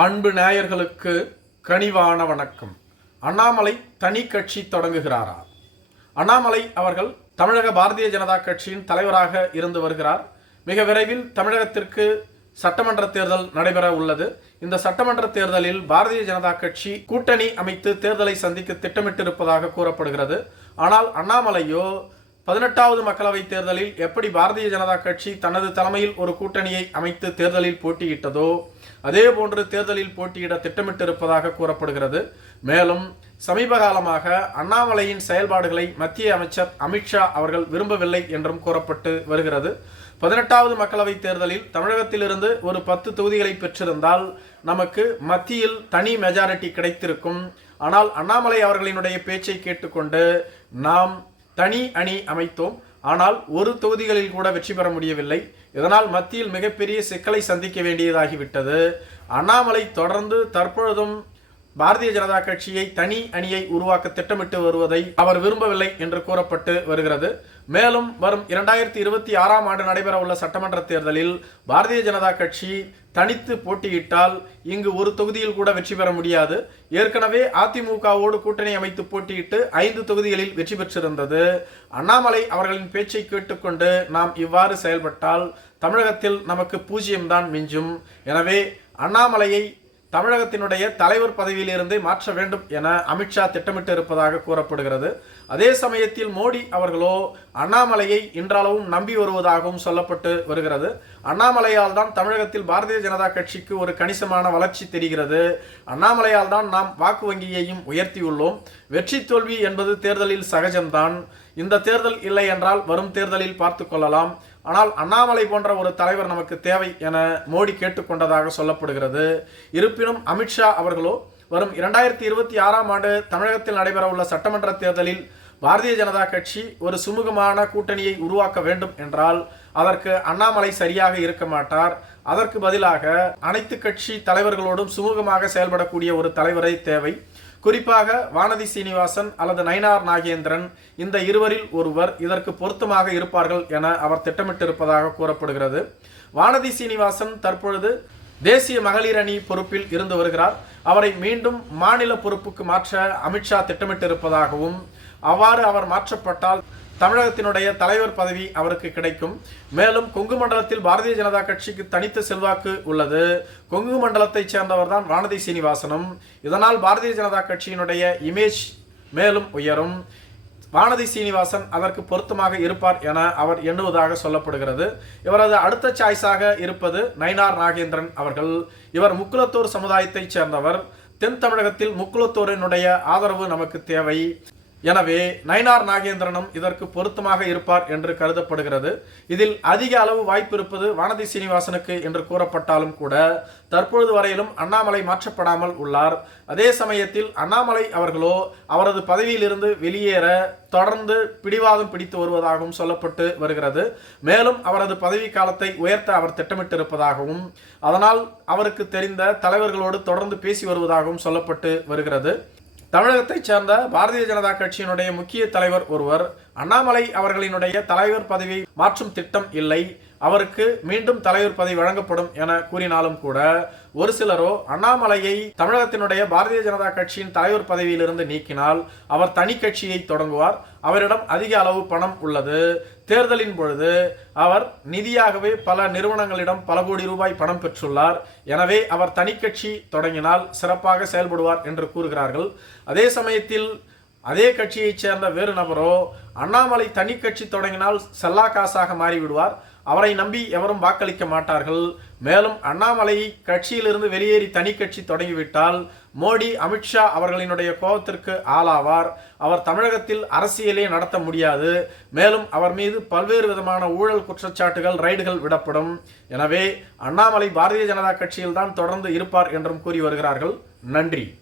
அன்பு நேயர்களுக்கு கனிவான வணக்கம். அண்ணாமலை தனி கட்சி தொடங்குகிறாரா? அண்ணாமலை அவர்கள் தமிழக பாரதிய ஜனதா கட்சியின் தலைவராக இருந்து வருகிறார். மிக விரைவில் தமிழகத்திற்கு சட்டமன்ற தேர்தல் நடைபெற உள்ளது. இந்த சட்டமன்ற தேர்தலில் பாரதிய ஜனதா கட்சி கூட்டணி அமைத்து தேர்தலை சந்திக்க திட்டமிட்டிருப்பதாக கூறப்படுகிறது. ஆனால் அண்ணாமலையோ பதினெட்டாவது மக்களவைத் தேர்தலில் எப்படி பாரதிய ஜனதா கட்சி தனது தலைமையில் ஒரு கூட்டணியை அமைத்து தேர்தலில் போட்டியிட்டதோ அதே போன்று தேர்தலில் போட்டியிட திட்டமிட்டிருப்பதாக கூறப்படுகிறது. மேலும் சமீப காலமாக அண்ணாமலையின் செயல்பாடுகளை மத்திய அமைச்சர் அமித்ஷா அவர்கள் விரும்பவில்லை என்றும் கூறப்பட்டு வருகிறது. பதினெட்டாவது மக்களவைத் தேர்தலில் தமிழகத்திலிருந்து ஒரு பத்து தொகுதிகளை பெற்றிருந்தால் நமக்கு மத்தியில் தனி மெஜாரிட்டி கிடைத்திருக்கும். ஆனால் அண்ணாமலை அவர்களினுடைய பேச்சை கேட்டுக்கொண்டு நாம் தனி அணி அமைத்தோம். ஆனால் ஒரு தொகுதிகளில் கூட வெற்றி பெற முடியவில்லை. இதனால் மத்தியில் மிகப்பெரிய சிக்கலை சந்திக்க வேண்டியதாகிவிட்டது. அண்ணாமலை தொடர்ந்து தற்பொழுதும் பாரதிய ஜனதா கட்சியை தனி அணியை உருவாக்க திட்டமிட்டு வருவதை அவர் விரும்பவில்லை என்று கூறப்பட்டு வருகிறது. மேலும் வரும் இரண்டாயிரத்தி இருபத்தி ஆறாம் ஆண்டு நடைபெற உள்ள சட்டமன்ற தேர்தலில் பாரதிய ஜனதா கட்சி தனித்து போட்டியிட்டால் இங்கு ஒரு தொகுதியில் கூட வெற்றி பெற முடியாது. ஏற்கனவே அதிமுகவோடு கூட்டணி அமைத்து போட்டியிட்டு ஐந்து தொகுதிகளில் வெற்றி பெற்றிருந்தது. அண்ணாமலை அவர்களின் பேச்சை கேட்டுக்கொண்டு நாம் இவ்வாறு செயல்பட்டால் தமிழகத்தில் நமக்கு பூஜ்ஜியம்தான் மிஞ்சும். எனவே அண்ணாமலையை தமிழகத்தினுடைய தலைவர் பதவியிலிருந்தே மாற்ற வேண்டும் என அமித்ஷா திட்டமிட்டு இருப்பதாக கூறப்படுகிறது. அதே சமயத்தில் மோடி அவர்களோ அண்ணாமலையை இன்றளவும் நம்பி வருவதாகவும் சொல்லப்பட்டு வருகிறது. அண்ணாமலையால் தான் தமிழகத்தில் பாரதிய ஜனதா கட்சிக்கு ஒரு கணிசமான வளர்ச்சி தெரிகிறது. அண்ணாமலையால் தான் நாம் வாக்கு வங்கியையும் உயர்த்தியுள்ளோம். வெற்றி தோல்வி என்பது தேர்தலில் சகஜம்தான். இந்த தேர்தல் இல்லை என்றால் வரும் தேர்தலில் பார்த்து கொள்ளலாம். ஆனால் அண்ணாமலை போன்ற ஒரு தலைவர் நமக்கு தேவை என மோடி கேட்டுக்கொண்டதாக சொல்லப்படுகிறது. இருப்பினும் அமித்ஷா அவர்களோ வரும் இரண்டாயிரத்தி இருபத்தி ஆறாம் ஆண்டு தமிழகத்தில் நடைபெறவுள்ள சட்டமன்ற தேர்தலில் பாரதிய ஜனதா கட்சி ஒரு சுமூகமான கூட்டணியை உருவாக்க வேண்டும் என்றால் அதற்கு அண்ணாமலை சரியாக இருக்க மாட்டார். அதற்கு பதிலாக அனைத்து கட்சி தலைவர்களோடும் சுமூகமாக செயல்படக்கூடிய ஒரு தலைவரை தேவை. குறிப்பாக வானதி சீனிவாசன் அல்லது நயினார் நாகேந்திரன் இந்த இருவரில் ஒருவர் இதற்கு பொருத்தமாக இருப்பார்கள் என அவர் திட்டமிட்டிருப்பதாக கூறப்படுகிறது. வானதி சீனிவாசன் தற்பொழுது தேசிய மகளிர் அணி பொறுப்பில் இருந்து வருகிறார். அவரை மீண்டும் மாநில பொறுப்புக்கு மாற்ற அமித்ஷா திட்டமிட்டிருப்பதாகவும் அவ்வாறு அவர் மாற்றப்பட்டால் தமிழகத்தினுடைய தலைவர் பதவி அவருக்கு கிடைக்கும். மேலும் கொங்கு மண்டலத்தில் பாரதிய ஜனதா கட்சிக்கு தனித்த செல்வாக்கு உள்ளது. கொங்கு மண்டலத்தைச் சேர்ந்தவர் தான் வானதி சீனிவாசனும். இதனால் பாரதிய ஜனதா கட்சியினுடைய இமேஜ் மேலும் உயரும். வானதி சீனிவாசன் அதற்கு பொருத்தமாக இருப்பார் என அவர் எண்ணுவதாக சொல்லப்படுகிறது. இவரது அடுத்த சாய்ஸாக இருப்பது நயினார் நாகேந்திரன் அவர்கள். இவர் முக்குலத்தூர் சமுதாயத்தைச் சேர்ந்தவர். தென் தமிழகத்தில் முக்குலத்தூரினுடைய ஆதரவு நமக்கு தேவை. எனவே நயனார் நாகேந்திரனும் இதற்கு பொருத்தமாக இருப்பார் என்று கருதப்படுகிறது. இதில் அதிக அளவு வாய்ப்பு இருப்பது வானதி சீனிவாசனுக்கு என்று கூறப்பட்டாலும் கூட தற்பொழுது வரையிலும் அண்ணாமலை மாற்றப்படாமல் உள்ளார். அதே சமயத்தில் அண்ணாமலை அவர்களோ அவரது பதவியிலிருந்து வெளியேற தொடர்ந்து பிடிவாதம் பிடித்து வருவதாகவும் சொல்லப்பட்டு வருகிறது. மேலும் அவரது பதவி காலத்தை உயர்த்த அவர் திட்டமிட்டிருப்பதாகவும் அதனால் அவருக்கு தெரிந்த தலைவர்களோடு தொடர்ந்து பேசி வருவதாகவும் சொல்லப்பட்டு வருகிறது. தமிழகத்தைச் சேர்ந்த பாரதிய ஜனதா கட்சியினுடைய முக்கிய தலைவர் ஒருவர் அண்ணாமலை அவர்களினுடைய தலைவர் பதவியை மாற்றும் திட்டம் இல்லை. அவருக்கு மீண்டும் தலைவர் பதவி வழங்கப்படும் என கூறினாலும் கூட ஒரு சிலரோ அண்ணாமலையை தமிழகத்தினுடைய பாரதிய ஜனதா கட்சியின் தலைவர் பதவியிலிருந்து நீக்கினால் அவர் தனி கட்சியை தொடங்குவார். அவரிடம் அதிக அளவு பணம் உள்ளது. தேர்தலின் பொழுது அவர் நிதியாகவே பல நிறுவனங்களிடம் பல கோடி ரூபாய் பணம் பெற்றுள்ளார். எனவே அவர் தனி கட்சி தொடங்கினால் சிறப்பாக செயல்படுவார் என்று கூறுகிறார்கள். அதே சமயத்தில் அதே கட்சியைச் சேர்ந்த வேறு நபரோ அண்ணாமலை தனி கட்சி தொடங்கினால் செல்லா காசாக மாறிவிடுவார். அவரை நம்பி எவரும் வாக்களிக்க மாட்டார்கள். மேலும் அண்ணாமலை கட்சியிலிருந்து வெளியேறி தனி கட்சி தொடங்கிவிட்டால் மோடி அமித்ஷா அவர்களினுடைய கோபத்திற்கு ஆளாவார். அவர் தமிழகத்தில் அரசியலே நடத்த முடியாது. மேலும் அவர் மீது பல்வேறு விதமான ஊழல் குற்றச்சாட்டுகள் ரைடுகள் விடப்படும். எனவே அண்ணாமலை பாரதிய ஜனதா கட்சியில் தான் தொடர்ந்து இருப்பார் என்றும் கூறி வருகிறார்கள். நன்றி.